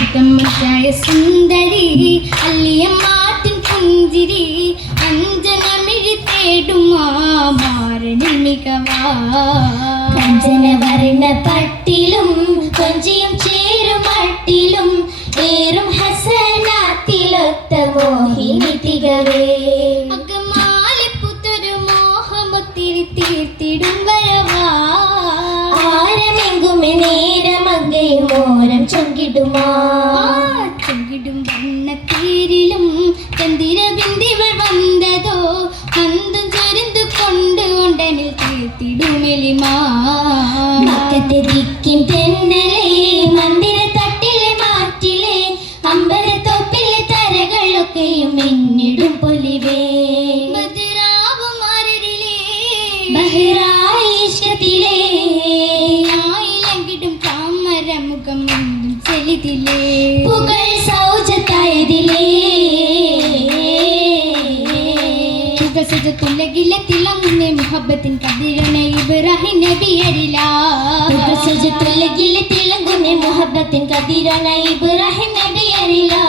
ചിത്തമ്മച്ചായ സുന്ദരി അല്ലിയ മാറ്റിൻ പുഞ്ചിരി അഞ്ജനമിഴി തേടുമാ കഞ്ചന വർണ പട്ടിലും കൊഞ്ചിയും ചേരും മട്ടിലും ഏറും ഹസനാത്തിലൊത്തവോ Allah മുഹബത്തിൻ കതിരണെ ഇബ്രാഹിം നബി അരിലാ തിളങ്ങുന്ന മുഹബത്തിൻ കതിരണ ഇബ്രാഹിം നബി അരിലാ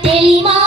தெளிமா